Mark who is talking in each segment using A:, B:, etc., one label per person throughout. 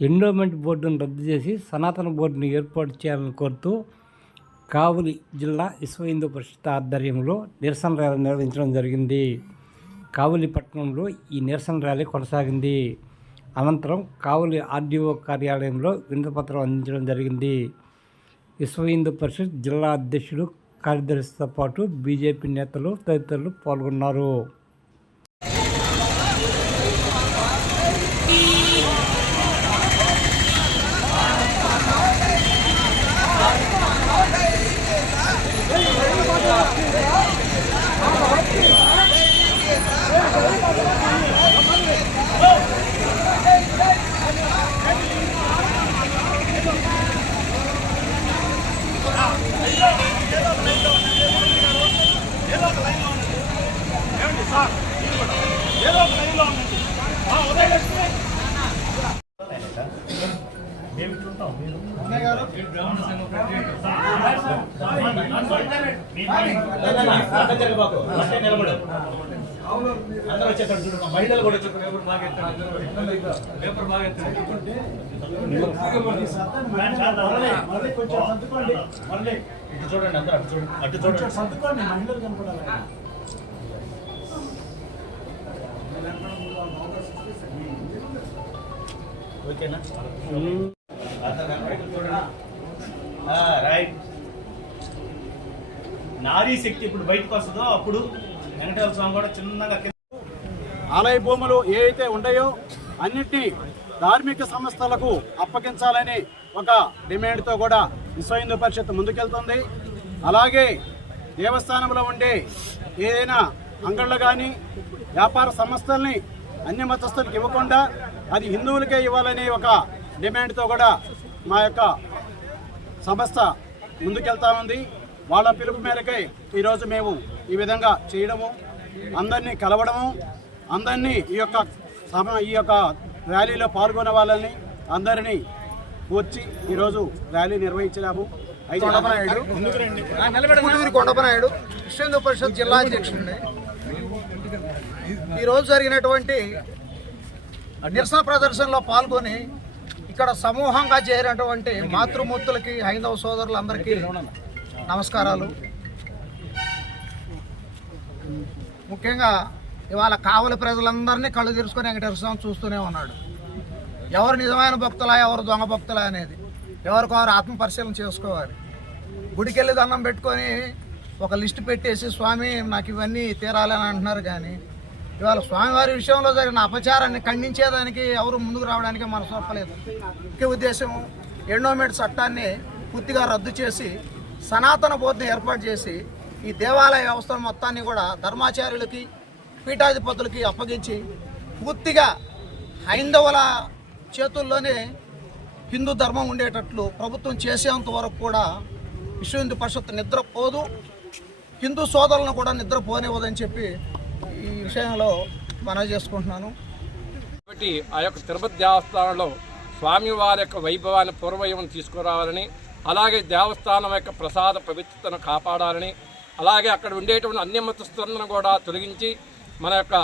A: Endowment బోర్డును రద్దు చేసి సనాతన బోర్డును ఏర్పాటు చేయాలని కోరుతూ కావులి జిల్లా విశ్వ హిందూ పరిషత్ ఆధ్వర్యంలో నిరసన ర్యాలీ నిర్వహించడం జరిగింది. కావులి పట్టణంలో ఈ నిరసన ర్యాలీ కొనసాగింది. అనంతరం కావులి ఆర్డీఓ కార్యాలయంలో వినతిపత్రం అందించడం జరిగింది. విశ్వ హిందూ పరిషత్ జిల్లా అధ్యక్షుడు కార్యదర్శితో పాటు బీజేపీ నేతలు తదితరులు పాల్గొన్నారు.
B: అందరూ చూడు మా మహిళలు కూడా వచ్చారు పేపర్ బాగా ఎత్తండి పేపర్ బాగా
C: మళ్ళీ
B: ఇటు చూడండి అందరూ అటు చూడండి అటు చూడండి
C: సర్దుకోండి మహిళలు కనపడాలి
B: ఓకేనా రైట్ నారీ శక్తి ఇప్పుడు బయటకు వస్తుందో అప్పుడు వెంకటేశ్వర స్వామి కూడా చిన్నగా
C: ఆలయ భూములు ఏవైతే ఉన్నాయో అన్నిటినీ ధార్మిక సంస్థలకు అప్పగించాలని ఒక డిమాండ్తో కూడా విశ్వ హిందూ పరిషత్ ముందుకెళ్తుంది. అలాగే దేవస్థానంలో ఉండే ఏదైనా అంగళ్ళు కానీ వ్యాపార సంస్థల్ని అన్ని మతస్థులకు ఇవ్వకుండా అది హిందువులకే ఇవ్వాలనే ఒక డిమాండ్తో కూడా మా యొక్క సంస్థ ముందుకెళ్తా ఉంది వాళ్ళ పిలుపు మేరకై ఈరోజు మేము ఈ విధంగా చేయడము అందరినీ కలవడము అందరినీ ఈ యొక్క సమ ఈ యొక్క ర్యాలీలో పాల్గొనే వాళ్ళని అందరినీ వచ్చి ఈరోజు ర్యాలీ నిర్వహించినాము
D: పుట్టూరు కొండపనాయుడు. విశ్వ పరిషత్ జిల్లా అధ్యక్షుడిని. ఈరోజు జరిగినటువంటి నిరసన ప్రదర్శనలో పాల్గొని ఇక్కడ సమూహంగా చేరినటువంటి మాతృమూర్తులకి హైందవ సోదరులందరికీ నమస్కారాలు. ముఖ్యంగా ఇవాళ కావలి ప్రజలందరినీ కళ్ళు తెరుచుకొని వెంకటేశ్వర స్వామి చూస్తూనే ఉన్నాడు. ఎవరు నిజమైన భక్తులా ఎవరు దొంగ భక్తులా అనేది. ఎవరికొవరు ఆత్మపరిశీలన చేసుకోవాలి. గుడికెళ్ళి దండం పెట్టుకొని ఒక లిస్టు పెట్టేసి స్వామి నాకు ఇవన్నీ తీరాలని అంటున్నారు కానీ ఇవాళ స్వామివారి విషయంలో జరిగిన అపచారాన్ని ఖండించేదానికి ఎవరు ముందుకు రావడానికి మనసు ఒప్పలేదు. ముఖ్య ఉద్దేశం ఎండోమెంట్ చట్టాన్ని పూర్తిగా రద్దు చేసి సనాతన బోధన ఏర్పాటు చేసి ఈ దేవాలయ వ్యవస్థ మొత్తాన్ని కూడా ధర్మాచార్యులకి పీఠాధిపతులకి అప్పగించి పూర్తిగా హైందవుల చేతుల్లోనే హిందూ ధర్మం ఉండేటట్లు ప్రభుత్వం చేసేంత వరకు కూడా విశ్వ హిందూ పరిషత్ నిద్రపోదు. హిందూ సోదరులను కూడా నిద్రపోనివ్వదని చెప్పి ఈ విషయంలో మనవి చేసుకుంటున్నాను.
E: కాబట్టి ఆ యొక్క తిరుపతి దేవస్థానంలో స్వామివారి యొక్క వైభవాన్ని పూర్వయం తీసుకురావాలని అలాగే దేవస్థానం యొక్క ప్రసాద పవిత్రతను కాపాడాలని అలాగే అక్కడ ఉండేటువంటి అన్ని మతస్థులను కూడా తొలగించి మన యొక్క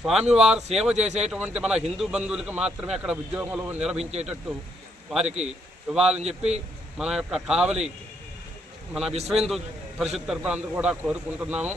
E: స్వామివారు సేవ చేసేటువంటి మన హిందూ బంధువులకు మాత్రమే అక్కడ ఉద్యోగంలో నిర్వహించేటట్టు వారికి ఇవ్వాలని చెప్పి మన యొక్క కావలి మన విశ్వ హిందూ పరిషత్ తరపున అందరూ కూడా కోరుకుంటున్నాము.